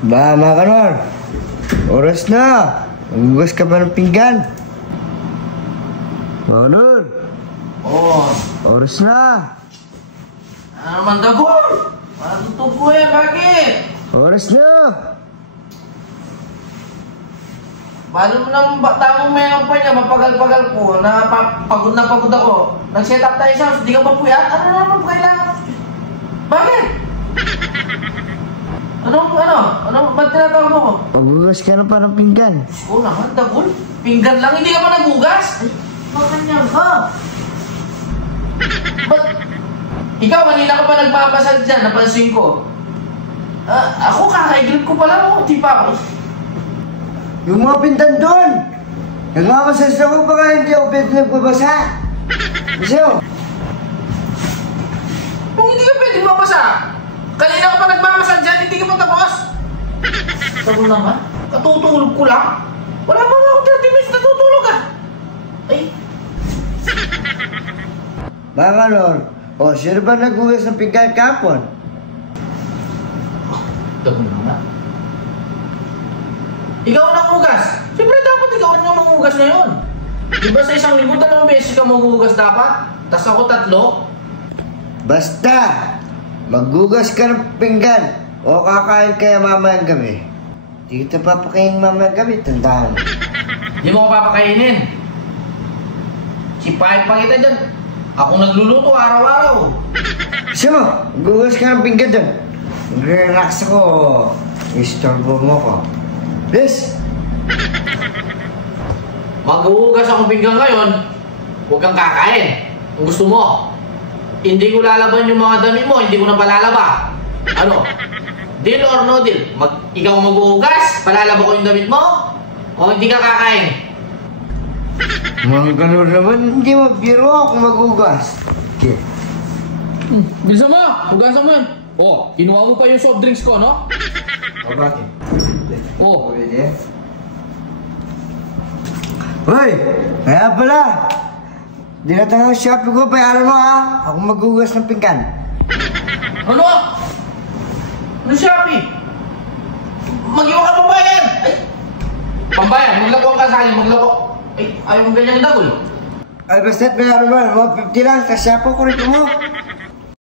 Ba, mga kanor, oras na. Magugas ka ba ng pinggan? Mga kanor. Oo. Oras na. Ano naman dagol? Matutup ko eh, bakit? Oras na. Paano mo naman tamang may pa niya, mapagal-pagal ko, pagod na pagod ako. Nag-set up tayo siya, hindi ka ba puyat? Ano naman kailangan? Bakit? Ano? Ba't tinatawag mo ko? Magugas ka na pa ng pinggan. Oo naman, dagol. Pinggan lang, hindi ka pa nagugas? Bakit niya ka? Ba't? Ikaw, kanina ka pa nagmapasal dyan, napansin ko. Ako, kakaigilip ko pala mo, di pa ako. Yung mga pintan doon. Nagmamasas ako baka hindi ako pwede nagbabasa. Kasi Kung hindi ka pwede mabasa, kanina ka pa nagmamasal dyan, hindi ka pa tapos. Sabi naman, katutulog ko lang. Wala ba nga ako 30 minutes natutulog ah? Ay. mga kanor, sino ba nagugas ng pinggan kapon? Dago naman. Ikaw ang nangugas. Siyempre dapat ikaw rin yung mangugas ngayon. Di ba sa isang linggo, 2 beses ka mangugas dapat? Tas ako 3? Basta, magugas ka ng pinggan o kakain kaya mamayang gabi. Di kita papakain mamayang gabi, tandaan. Di mo ko papakainin. Sipahin pa kita dyan. Ako nagluluto araw-araw. Gusto mo, magugas ka ng pinggan doon. Relax ako, istorbo mo ko. Yes! Maghuhugas akong pinggan ngayon, huwag kang kakain. Kung gusto mo, hindi ko lalaban yung mga dami mo, hindi ko na palalaba. Ano? Deal or no deal? Ikaw maghuhugas, palalaba ko yung damit mo, o hindi ka kakain? Mga kanor naman, hindi mo biro ako magugas. Okay. Bilisan mo! Hugasan mo yan! Oh, kinuha mo pa yung soft drinks ko, no? O bakit? Oh. Pwede. Hoy! Kaya pala! Dinatang ang Shopee ko, bayaran mo ha! Ako magugas ng pinggan. Ano? Ano Shopee? Mag-iwa ka pambayan! Ay! Pambayan, maglako ka sa akin, maglako. Ay, ayaw mong ganyan dagol. Ay, basta't bayaran mo, 150 lang, sa Shopee ko rin mo.